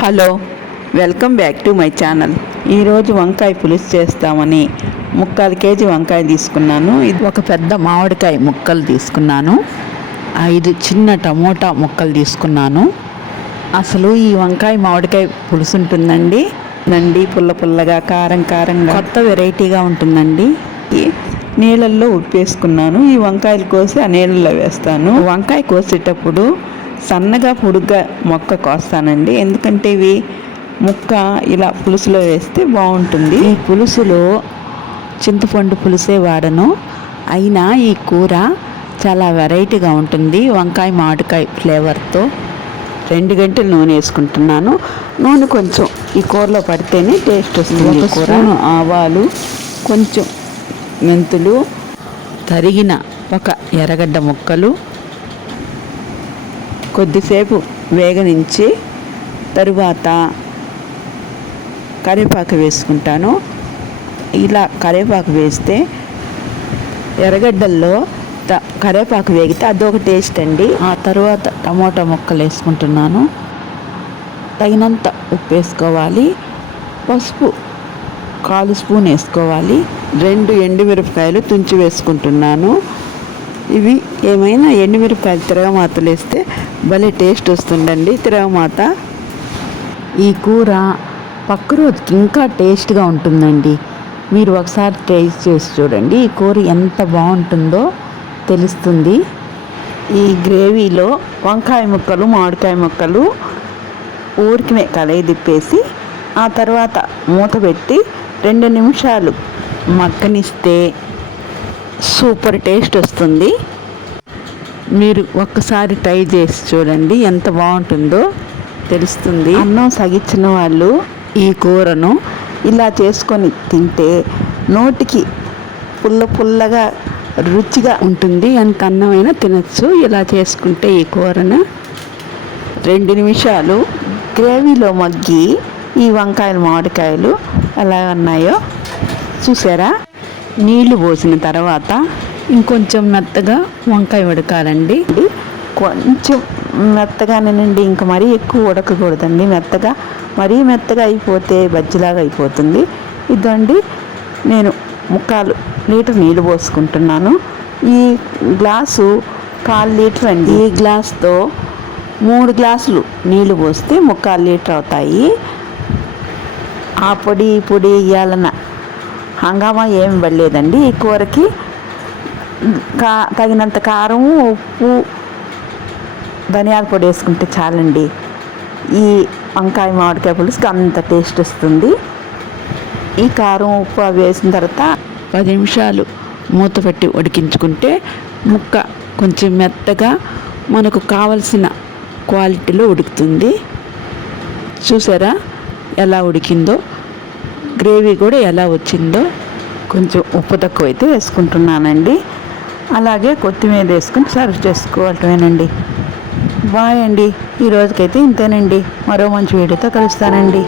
Hello welcome back to my channel. ఈరోజు వంకాయ పులుసు చేస్తామని ముక్కాలు కేజీ వంకాయ తీసుకున్నాను. ఇది ఒక పెద్ద మామిడికాయ ముక్కలు తీసుకున్నాను. ఐదు చిన్న టమోటా ముక్కలు తీసుకున్నాను. అసలు ఈ వంకాయ మామిడికాయ పులుసు ఉంటుందండి? నండి పుల్ల పుల్లగా కారం కారంగా. కొత్త వెరైటీగా ఉంటుందండి. నీళ్ళల్లో నీళ్ళల్లో ఉప్పేసుకున్నాను. ఈ వంకాయలు కోసి ఆ నీళ్ళల్లో వేస్తాను. వంకాయ కోసేటప్పుడు సన్నగా పొడుగ్గా మొక్క కోస్తానండి. ఎందుకంటే ఇవి ముక్క ఇలా పులుసులో వేస్తే బాగుంటుంది. ఈ పులుసులో చింతపండు పులుసే వాడను. అయినా ఈ కూర చాలా వెరైటీగా ఉంటుంది. వంకాయ మామిడికాయ ఫ్లేవర్తో రెండు గంటలు నూనె వేసుకుంటున్నాను. నూనె కొంచెం ఈ కూరలో పడితేనే టేస్ట్ వస్తుంది కూర. ఆవాలు కొంచెం మెంతులు తరిగిన ఒక ఎర్రగడ్డ ముక్కలు కొద్దిసేపు వేగనించి తరువాత కరివేపాకు వేసుకుంటాను. ఇలా కరివేపాకు వేస్తే ఎర్రగడ్డల్లో త కరివేపాకు వేగితే అదొక టేస్ట్ అండి. ఆ తర్వాత టమోటా ముక్కలు వేసుకుంటున్నాను. తగినంత ఉప్పు వేసుకోవాలి. పసుపు కాలు స్పూన్ వేసుకోవాలి. రెండు ఎండుమిరపకాయలు తుంచి వేసుకుంటున్నాను. ఇవి ఏమైనా ఎండుమిరపకాయలు తిరగమాతలు వేస్తే భలే టేస్ట్ వస్తుందండి. తిరగమాత. ఈ కూర పక్క రోజుకి ఇంకా టేస్ట్గా ఉంటుందండి. మీరు ఒకసారి టేస్ట్ చేసి చూడండి. ఈ కూర ఎంత బాగుంటుందో తెలుస్తుంది. ఈ గ్రేవీలో వంకాయ ముక్కలు మామిడికాయ ముక్కలు ఊరికినే కలయి తిప్పేసి ఆ తర్వాత మూత పెట్టి రెండు నిమిషాలు మగ్గనిస్తే సూపర్ టేస్ట్ వస్తుంది. మీరు ఒక్కసారి ట్రై చేసి చూడండి ఎంత బాగుంటుందో తెలుస్తుంది. అన్నం సగించిన వాళ్ళు ఈ కూరను ఇలా చేసుకొని తింటే నోటికి పుల్ల పుల్లగా రుచిగా ఉంటుంది. ఎంత అన్నమైనా తినచ్చు. ఇలా చేసుకుంటే ఈ కూరను రెండు నిమిషాలు గ్రేవీలో మగ్గి ఈ వంకాయలు మామిడికాయలు ఎలా ఉన్నాయో చూసారా? నీళ్ళు పోసిన తర్వాత ఇంకొంచెం మెత్తగా వంకాయ ఉడకాలండి. కొంచెం మెత్తగానేనండి ఇంకా మరీ ఎక్కువ ఉడకకూడదండి. మెత్తగా మరీ మెత్తగా అయిపోతే బజ్జిలాగా అయిపోతుంది. ఇదండి నేను ముక్కాలు లీటర్ నీళ్ళు పోసుకుంటున్నాను. ఈ గ్లాసు కాల్ లీటర్ అండి. ఈ గ్లాస్తో మూడు గ్లాసులు నీళ్ళు పోస్తే ముక్కాలు లీటర్ అవుతాయి. ఆ పొడి పొడి ఇవ్వాలన్న హంగామా ఏమి పడలేదండి ఈ కూరకి కా తగినంత కారం ఉప్పు ధనియాల పొడి వేసుకుంటే చాలండి. ఈ వంకాయ మామిడికాయ పులుసుకి అంత టేస్ట్ వస్తుంది. ఈ కారం ఉప్పు అవి వేసిన తర్వాత పది నిమిషాలు మూత పెట్టి ఉడికించుకుంటే ముక్క కొంచెం మెత్తగా మనకు కావలసిన క్వాలిటీలో ఉడుకుతుంది. చూసారా ఎలా ఉడికిందో? గ్రేవీ కూడా ఎలా వచ్చిందో కొంచెం ఉప్పు తక్కువ అయితే వేసుకుంటున్నానండి. అలాగే కొత్తిమీర వేసుకుని సర్వ్ చేసుకోవటమేనండి బాయ్ అండి. ఈ రోజుకైతే ఇంతేనండి. మరో మంచి వీడియోతో కలుస్తానండి.